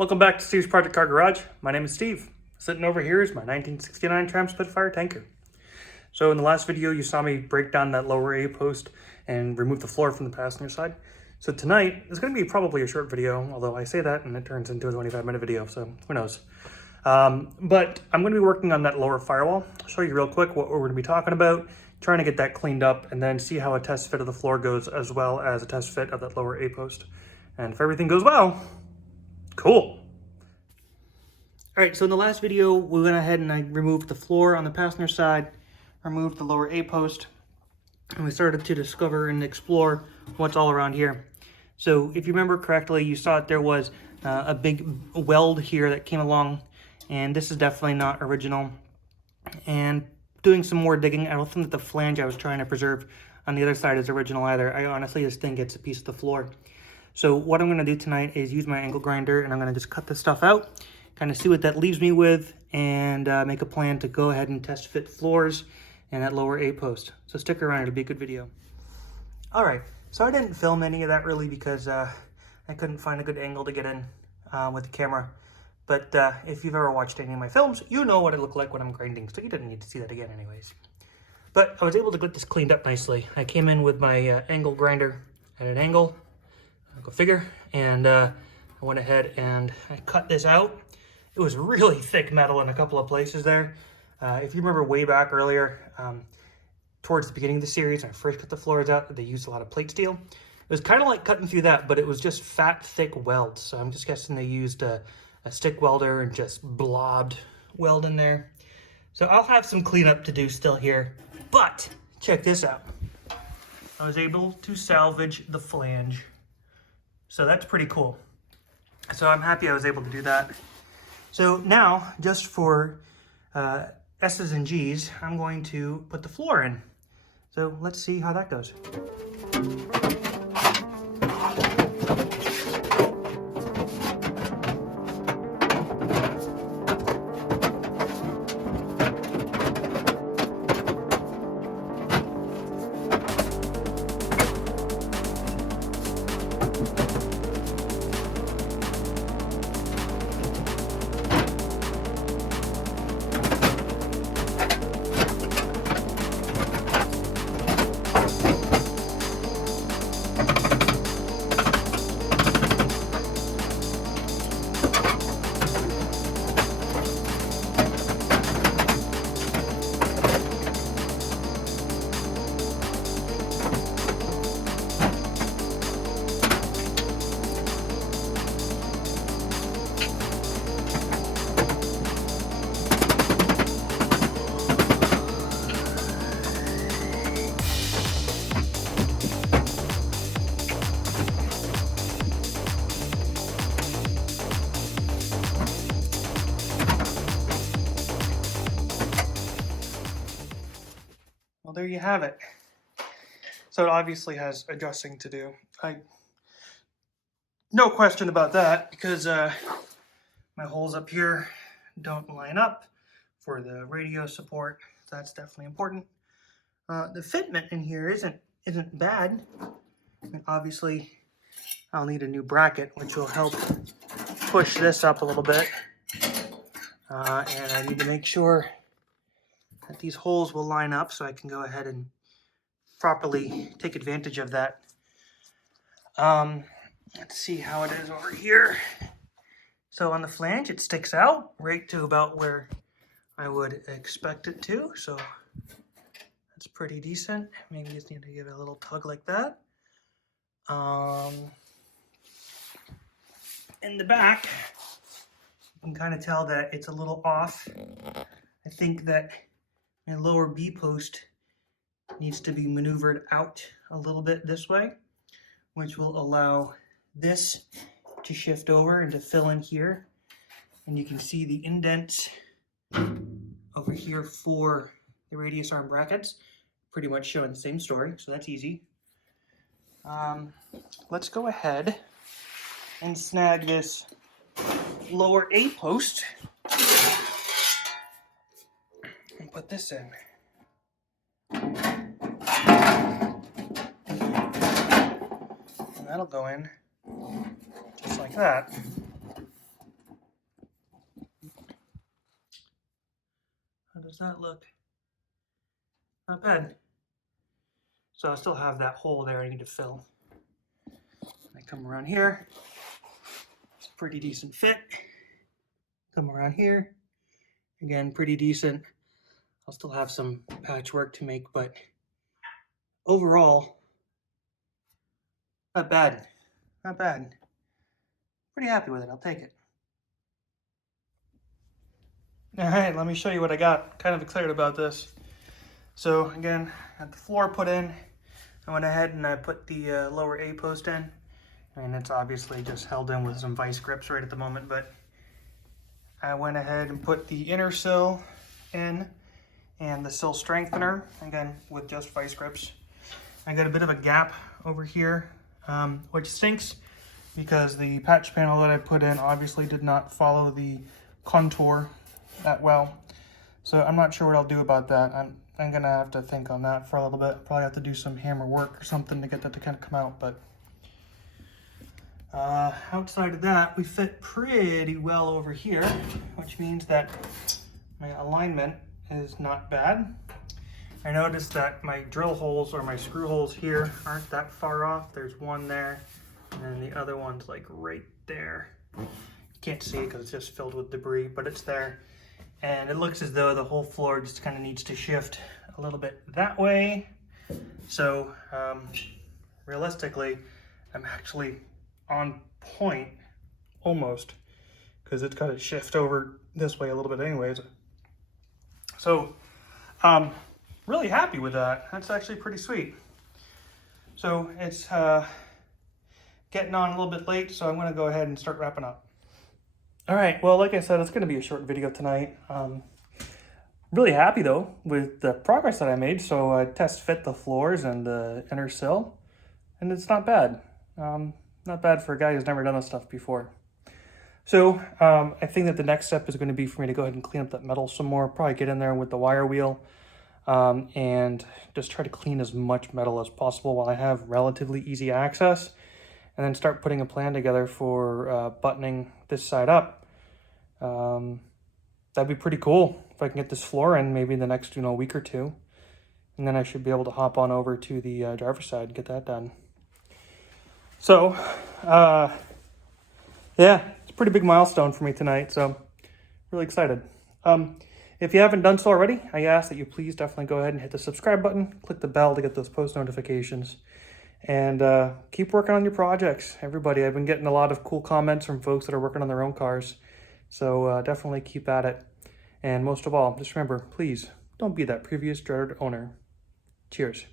Welcome back to Steve's Project Car Garage. My name is Steve. Sitting over here is my 1969 Tram Spitfire tanker. So in the last video, you saw me break down that lower A post and remove the floor from the passenger side. So tonight is going to be probably a short video, although I say that and it turns into a 25-minute video, so who knows. But I'm going to be working on that lower firewall. I'll show you real quick what we're going to be talking about, trying to get that cleaned up, and then see how a test fit of the floor goes, as well as a test fit of that lower A post. And if everything goes well, cool. All right, so in the last video, we went ahead and I removed the floor on the passenger side, removed the lower A post, and we started to discover and explore what's all around here. So if you remember correctly, you saw that there was a big weld here that came along, and this is definitely not original. And doing some more digging, I don't think that the flange I was trying to preserve on the other side is original either. I honestly just think it's a piece of the floor. So what I'm going to do tonight is use my angle grinder, and I'm going to just cut this stuff out, kind of see what that leaves me with, and make a plan to go ahead and test fit floors and that lower A post. So stick around, it'll be a good video. All right, so I didn't film any of that really because I couldn't find a good angle to get in with the camera. But if you've ever watched any of my films, you know what it looked like when I'm grinding, so you didn't need to see that again anyways. But I was able to get this cleaned up nicely. I came in with my angle grinder at an angle, go figure, and I went ahead and I cut this out. It was really thick metal in a couple of places there. If you remember way back earlier, towards the beginning of the series, when I first cut the floors out, they used a lot of plate steel. It was kind of like cutting through that, but it was just fat, thick welds. So I'm just guessing they used a stick welder and just blobbed weld in there. So I'll have some cleanup to do still here, but check this out. I was able to salvage the flange. So that's pretty cool. So I'm happy I was able to do that. So now, just for S's and G's, I'm going to put the floor in. So let's see how that goes. Well, there you have it. So it obviously has adjusting to do. No question about that, because my holes up here don't line up for the radio support. So that's definitely important. The fitment in here isn't bad. I mean, obviously, I'll need a new bracket, which will help push this up a little bit. And I need to make sure that these holes will line up so I can go ahead and properly take advantage of that. Let's see how it is over here. So on the flange, it sticks out right to about where I would expect it to. So that's pretty decent. Maybe just need to give it a little tug like that. In the back, you can kind of tell that it's a little off. I think that my lower B post needs to be maneuvered out a little bit this way, which will allow this to shift over and to fill in here. And you can see the indents over here for the radius arm brackets, pretty much showing the same story, so that's easy. Let's go ahead and snag this lower A post and put this in. And that'll go in just like that. How does that look? Not bad. So I still have that hole there I need to fill. I come around here. It's a pretty decent fit. Come around here. Again, pretty decent. I'll still have some patchwork to make, but overall, not bad. Not bad. Pretty happy with it. I'll take it. All right, let me show you what I got. Kind of excited about this. So again, got the floor put in. I went ahead and I put the lower A post in, and it's obviously just held in with some vice grips right at the moment, but I went ahead and put the inner sill in and the sill strengthener, again, with just vice grips. I got a bit of a gap over here, which stinks because the patch panel that I put in obviously did not follow the contour that well. So I'm not sure what I'll do about that. I'm gonna have to think on that for a little bit. Probably have to do some hammer work or something to get that to kind of come out, but outside of that, we fit pretty well over here, which means that my alignment is not bad. I noticed that my drill holes or my screw holes here aren't that far off. There's one there, and then the other one's like right there. You can't see it because it's just filled with debris, but it's there. And it looks as though the whole floor just kind of needs to shift a little bit that way. So realistically, I'm actually on point almost, because it's got to shift over this way a little bit anyways. So really happy with that. That's actually pretty sweet. So it's getting on a little bit late, so I'm going to go ahead and start wrapping up. All right, well, like I said, it's going to be a short video tonight. Really happy, though, with the progress that I made. So I test fit the floors and the inner sill, and it's not bad. Not bad for a guy who's never done this stuff before. So I think that the next step is going to be for me to go ahead and clean up that metal some more, probably get in there with the wire wheel, and just try to clean as much metal as possible while I have relatively easy access, and then start putting a plan together for buttoning this side up. That'd be pretty cool if I can get this floor in maybe in the next week or two, and then I should be able to hop on over to the driver's side and get that done. So yeah, it's a pretty big milestone for me tonight, so really excited. If you haven't done so already, I ask that you please definitely go ahead and hit the subscribe button, click the bell to get those post notifications, and keep working on your projects. Everybody, I've been getting a lot of cool comments from folks that are working on their own cars, so definitely keep at it. And most of all, just remember, please don't be that previous dreaded owner. Cheers.